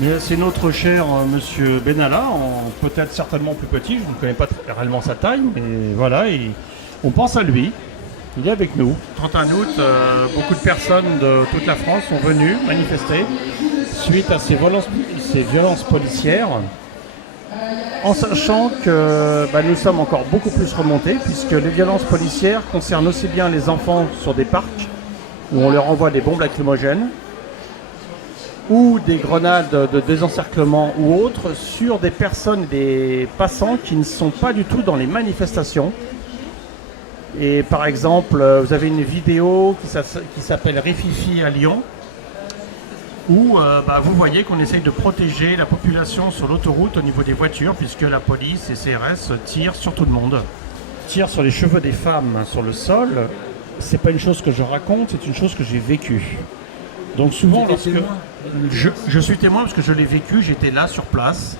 Mais c'est notre cher monsieur Benalla, peut-être certainement plus petit, je ne connais pas réellement sa taille, mais voilà, et on pense à lui. Il est avec nous. 31 août, beaucoup de personnes de toute la France sont venues manifester suite à ces violences policières, en sachant que nous sommes encore beaucoup plus remontés, puisque les violences policières concernent aussi bien les enfants sur des parcs, où on leur envoie des bombes lacrymogènes, ou des grenades de désencerclement ou autres sur des personnes, des passants qui ne sont pas du tout dans les manifestations. Et par exemple, vous avez une vidéo qui s'appelle Rififi à Lyon, où vous voyez qu'on essaye de protéger la population sur l'autoroute au niveau des voitures, puisque la police et CRS tirent sur tout le monde. Tirent sur les cheveux des femmes sur le sol, c'est pas une chose que je raconte, c'est une chose que j'ai vécue. Donc souvent, lorsque je suis témoin parce que je l'ai vécu, j'étais là sur place.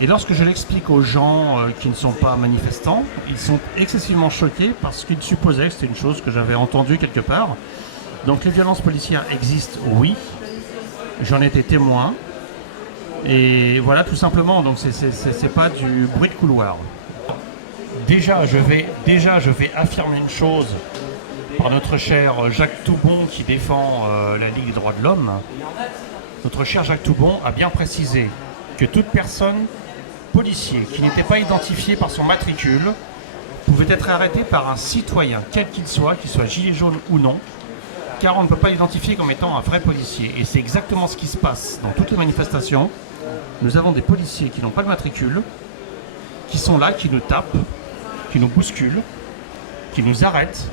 Et lorsque je l'explique aux gens qui ne sont pas manifestants, ils sont excessivement choqués parce qu'ils supposaient que c'était une chose que j'avais entendue quelque part. Donc les violences policières existent, oui. J'en ai été témoin. Et voilà, tout simplement. Donc c'est pas du bruit de couloir. Déjà, je vais affirmer une chose par notre cher Jacques Toubon qui défend la Ligue des droits de l'homme. Notre cher Jacques Toubon a bien précisé que toute personne policier qui n'était pas identifié par son matricule pouvait être arrêté par un citoyen, quel qu'il soit gilet jaune ou non, car on ne peut pas l'identifier comme étant un vrai policier. Et c'est exactement ce qui se passe dans toutes les manifestations. Nous avons des policiers qui n'ont pas de matricule, qui sont là, qui nous tapent, qui nous bousculent, qui nous arrêtent,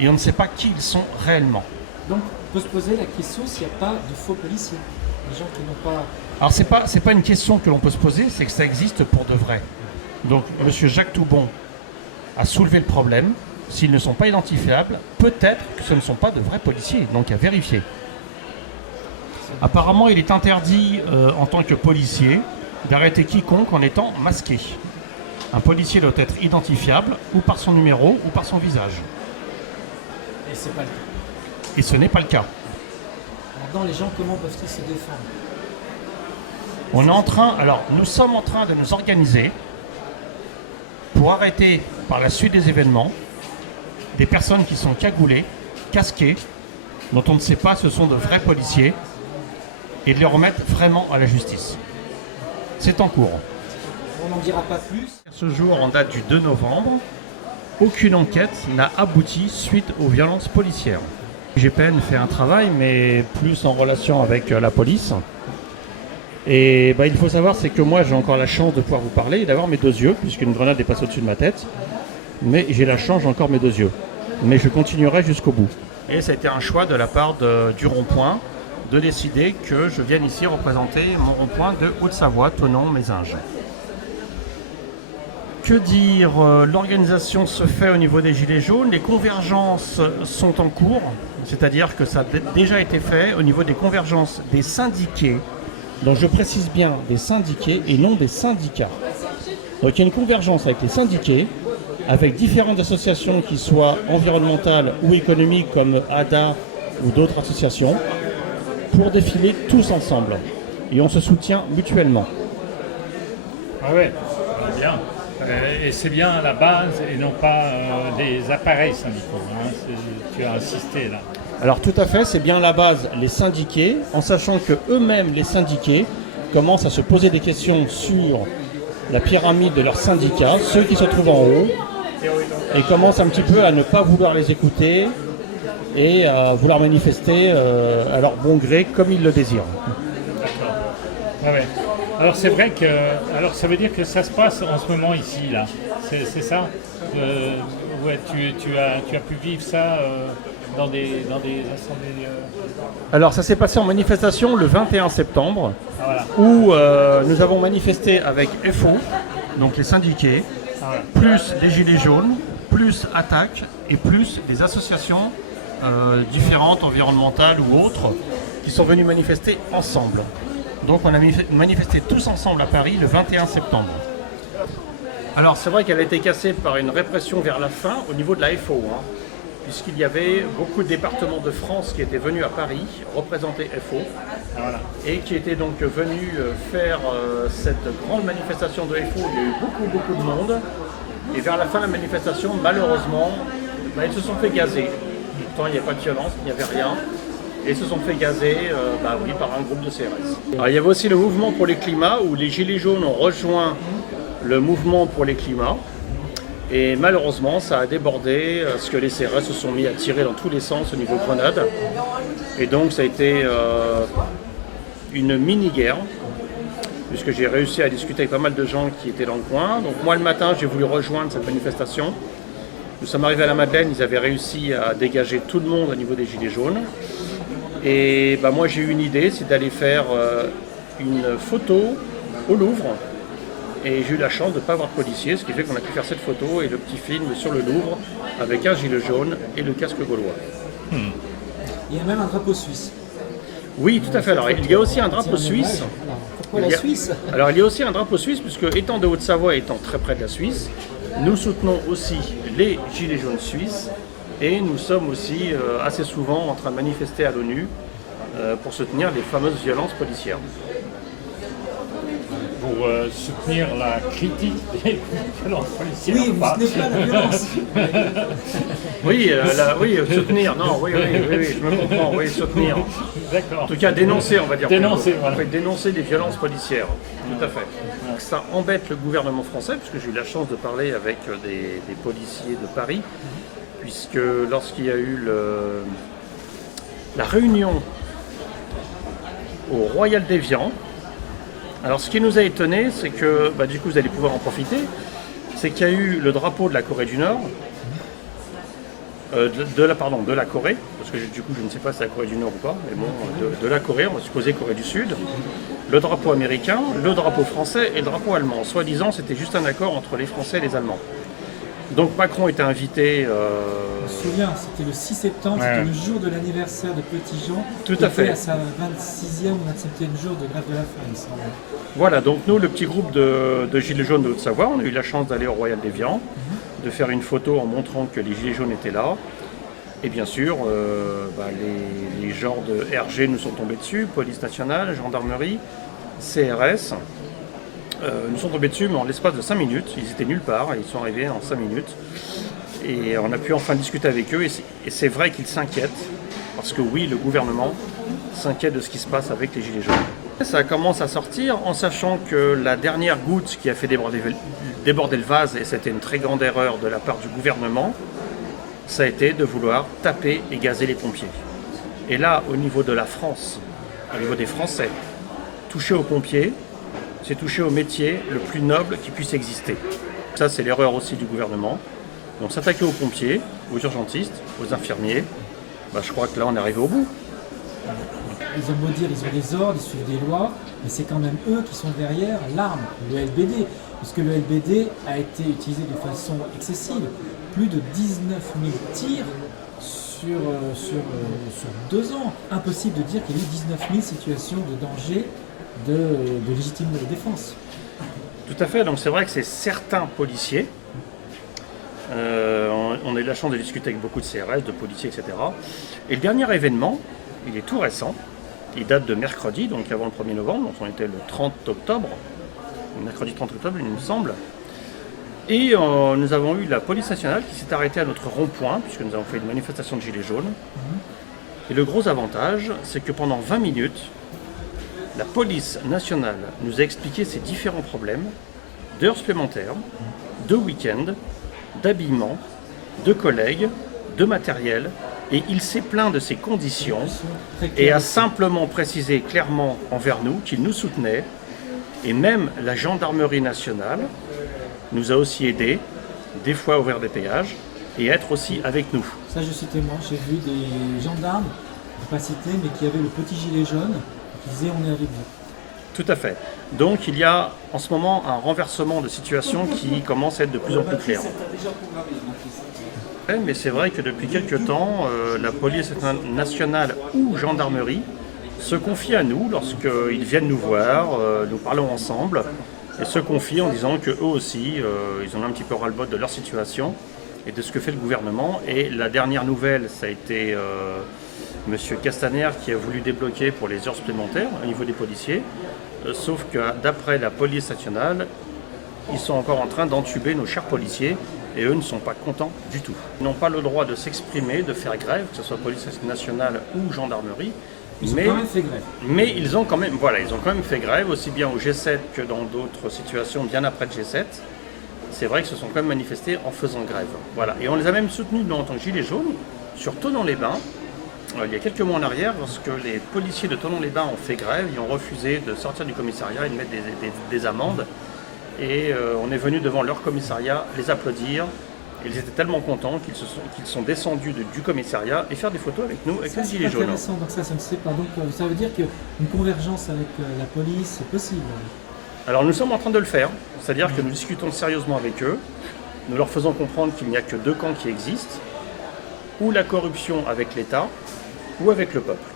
et on ne sait pas qui ils sont réellement. Donc on peut se poser la question s'il n'y a pas de faux policiers, des gens qui n'ont pas... Alors c'est pas une question que l'on peut se poser, c'est que ça existe pour de vrai. Donc M. Jacques Toubon a soulevé le problème. S'ils ne sont pas identifiables, peut-être que ce ne sont pas de vrais policiers, donc à vérifier. Apparemment, il est interdit en tant que policier d'arrêter quiconque en étant masqué. Un policier doit être identifiable ou par son numéro ou par son visage. Et c'est pas le cas. Et ce n'est pas le cas. Maintenant, les gens, comment peuvent-ils se défendre? Nous sommes en train de nous organiser pour arrêter par la suite des événements des personnes qui sont cagoulées, casquées, dont on ne sait pas ce sont de vrais policiers, et de les remettre vraiment à la justice. C'est en cours. On n'en dira pas plus. Ce jour, en date du 2 novembre, aucune enquête n'a abouti suite aux violences policières. GPN fait un travail, mais plus en relation avec la police. Et il faut savoir, c'est que moi j'ai encore la chance de pouvoir vous parler et d'avoir mes deux yeux, puisqu'une grenade est passée au-dessus de ma tête. Mais j'ai la chance, j'ai encore mes deux yeux. Mais je continuerai jusqu'au bout. Et ça a été un choix de la part du rond-point de décider que je vienne ici représenter mon rond-point de Haute-Savoie, Thonon-Mézinges. Que dire? L'organisation se fait au niveau des Gilets jaunes. Les convergences sont en cours, c'est-à-dire que ça a déjà été fait au niveau des convergences des syndiqués. Donc je précise bien des syndiqués et non des syndicats. Donc il y a une convergence avec les syndiqués, avec différentes associations qui soient environnementales ou économiques comme ADA ou d'autres associations, pour défiler tous ensemble. Et on se soutient mutuellement. Ah ouais, bien. Et c'est bien la base et non pas les appareils syndicaux. Hein. Tu as insisté là. Alors tout à fait, c'est bien la base, les syndiqués, en sachant que eux-mêmes, les syndiqués, commencent à se poser des questions sur la pyramide de leurs syndicats, ceux qui se trouvent en haut, et commencent un petit peu à ne pas vouloir les écouter et à vouloir manifester à leur bon gré comme ils le désirent. D'accord. Ah ouais. Alors c'est vrai que, alors ça veut dire que ça se passe en ce moment ici là, c'est ça. Ouais, tu as pu vivre ça dans des assemblées. Alors ça s'est passé en manifestation le 21 septembre, Voilà. où nous avons manifesté avec FO, donc les syndiqués, Voilà. plus les Gilets jaunes, plus Attaque et plus des associations différentes, environnementales ou autres, qui sont venues manifester ensemble. Donc on a manifesté tous ensemble à Paris le 21 septembre. Alors c'est vrai qu'elle a été cassée par une répression vers la fin au niveau de la FO, puisqu'il y avait beaucoup de départements de France qui étaient venus à Paris représenter FO et qui étaient donc venus faire cette grande manifestation de FO. Il y a eu beaucoup de monde et vers la fin de la manifestation, malheureusement, ils se sont fait gazer. Pourtant, il n'y avait pas de violence, il n'y avait rien. Et ils se sont fait gazer par un groupe de CRS. Alors, il y avait aussi le mouvement pour les climats où les Gilets jaunes ont rejoint le mouvement pour les climats. Et malheureusement, ça a débordé, parce que les CRS se sont mis à tirer dans tous les sens au niveau grenade. Et donc, ça a été une mini-guerre, puisque j'ai réussi à discuter avec pas mal de gens qui étaient dans le coin. Donc moi, le matin, j'ai voulu rejoindre cette manifestation. Nous sommes arrivés à la Madeleine, ils avaient réussi à dégager tout le monde au niveau des Gilets jaunes. Et moi, j'ai eu une idée, c'est d'aller faire une photo au Louvre. Et j'ai eu la chance de ne pas avoir de policiers, ce qui fait qu'on a pu faire cette photo et le petit film sur le Louvre avec un gilet jaune et le casque gaulois. Il y a même un drapeau suisse. Oui, tout à fait. Alors, il y a aussi un drapeau suisse. Pourquoi la Suisse? Alors, il y a aussi un drapeau suisse, puisque étant de Haute-Savoie, étant très près de la Suisse, nous soutenons aussi les Gilets jaunes suisses et nous sommes aussi assez souvent en train de manifester à l'ONU pour soutenir les fameuses violences policières. Pour soutenir la critique des violences policières. Oui, vous ne soutenez pas la violence. Oui, soutenir, non, oui, je me comprends, oui, soutenir. D'accord. En tout cas, dénoncer, on va dire. Dénoncer, voilà. Oui, dénoncer les violences policières, tout à fait. Donc, ça embête le gouvernement français, puisque j'ai eu la chance de parler avec des policiers de Paris, puisque lorsqu'il y a eu la réunion au Royal d'Évian, alors ce qui nous a étonné, c'est que, du coup vous allez pouvoir en profiter, c'est qu'il y a eu le drapeau de la Corée du Nord, de la Corée, parce que du coup je ne sais pas si c'est la Corée du Nord ou pas, mais bon, de la Corée, on va supposer Corée du Sud, le drapeau américain, le drapeau français et le drapeau allemand. Soi-disant, c'était juste un accord entre les Français et les Allemands. Donc Macron était invité... Je me souviens, c'était le 6 septembre, c'était le jour de l'anniversaire de Petit-Jean. Tout à fait. À sa 26e ou 27e jour de grève de la faim, il me semble. Voilà, donc nous, le petit groupe de Gilets jaunes de Haute-Savoie, on a eu la chance d'aller au Royal d'Évian, de faire une photo en montrant que les Gilets jaunes étaient là. Et bien sûr, les gens de RG nous sont tombés dessus, police nationale, gendarmerie, CRS. Nous sont tombés dessus, mais en l'espace de 5 minutes. Ils étaient nulle part, ils sont arrivés en 5 minutes. Et on a pu enfin discuter avec eux. Et c'est vrai qu'ils s'inquiètent, parce que oui, le gouvernement s'inquiète de ce qui se passe avec les Gilets jaunes. Ça commence à sortir en sachant que la dernière goutte qui a fait déborder le vase, et c'était une très grande erreur de la part du gouvernement, ça a été de vouloir taper et gazer les pompiers. Et là, au niveau de la France, au niveau des Français, toucher aux pompiers, c'est toucher au métier le plus noble qui puisse exister. Ça, c'est l'erreur aussi du gouvernement. Donc s'attaquer aux pompiers, aux urgentistes, aux infirmiers, je crois que là, on est arrivé au bout. Ils ont beau dire, ils ont des ordres, ils suivent des lois, mais c'est quand même eux qui sont derrière l'arme, le LBD. Puisque le LBD a été utilisé de façon excessive. Plus de 19 000 tirs sur 2 ans. Impossible de dire qu'il y a eu 19 000 situations de danger de légitime défense. Tout à fait, donc c'est vrai que c'est certains policiers, on a eu la chance de discuter avec beaucoup de CRS, de policiers, etc. Et le dernier événement, il est tout récent, il date de mercredi, donc avant le 1er novembre, donc on était le 30 octobre, mercredi 30 octobre il me semble. Et nous avons eu la police nationale qui s'est arrêtée à notre rond-point, puisque nous avons fait une manifestation de Gilets jaunes. Et le gros avantage, c'est que pendant 20 minutes, la police nationale nous a expliqué ses différents problèmes d'heures supplémentaires, de week-end, d'habillement, de collègues, de matériel, et il s'est plaint de ces conditions et a simplement précisé clairement envers nous qu'il nous soutenait, et même la gendarmerie nationale nous a aussi aidés, des fois à ouvrir des péages, et être aussi avec nous. Ça, je suis témoin, j'ai vu des gendarmes, je ne vais pas citer, mais qui avaient le petit gilet jaune, qui disaient on est avec vous. Tout à fait. Donc il y a en ce moment un renversement de situation qui commence à être de plus en plus clair. Mais c'est vrai que depuis quelques temps, la police nationale ou gendarmerie se confie à nous lorsqu'ils viennent nous voir, nous parlons ensemble, et se confient en disant qu'eux aussi, ils ont un petit peu ras-le-bol de leur situation et de ce que fait le gouvernement. Et la dernière nouvelle, ça a été M. Castaner qui a voulu débloquer pour les heures supplémentaires au niveau des policiers. Sauf que d'après la police nationale, ils sont encore en train d'entuber nos chers policiers et eux ne sont pas contents du tout. Ils n'ont pas le droit de s'exprimer, de faire grève, que ce soit police nationale ou gendarmerie. Ils ont quand même fait grève. Mais ils ont quand même fait grève, aussi bien au G7 que dans d'autres situations bien après le G7. C'est vrai qu'ils se sont quand même manifestés en faisant grève. Voilà. Et on les a même soutenus, nous, en tant que Gilets jaunes, sur Thonon-les-Bains. Il y a quelques mois en arrière, lorsque les policiers de Thonon-les-Bains ont fait grève, ils ont refusé de sortir du commissariat et de mettre des amendes. Et on est venu devant leur commissariat les applaudir. Ils étaient tellement contents qu'ils sont descendus du commissariat et faire des photos avec nous, avec les Gilets jaunes. C'est intéressant, donc ça ne sait pas. Donc ça veut dire qu'une convergence avec la police est possible. Alors nous sommes en train de le faire, c'est-à-dire que nous discutons sérieusement avec eux. Nous leur faisons comprendre qu'il n'y a que deux camps qui existent, ou la corruption avec l'État, ou avec le peuple.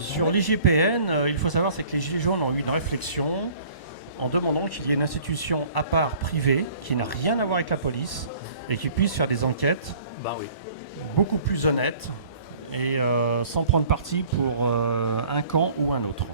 Sur l'IGPN, il faut savoir c'est que les Gilets jaunes ont eu une réflexion en demandant qu'il y ait une institution à part privée qui n'a rien à voir avec la police et qui puisse faire des enquêtes beaucoup plus honnêtes et sans prendre parti pour un camp ou un autre.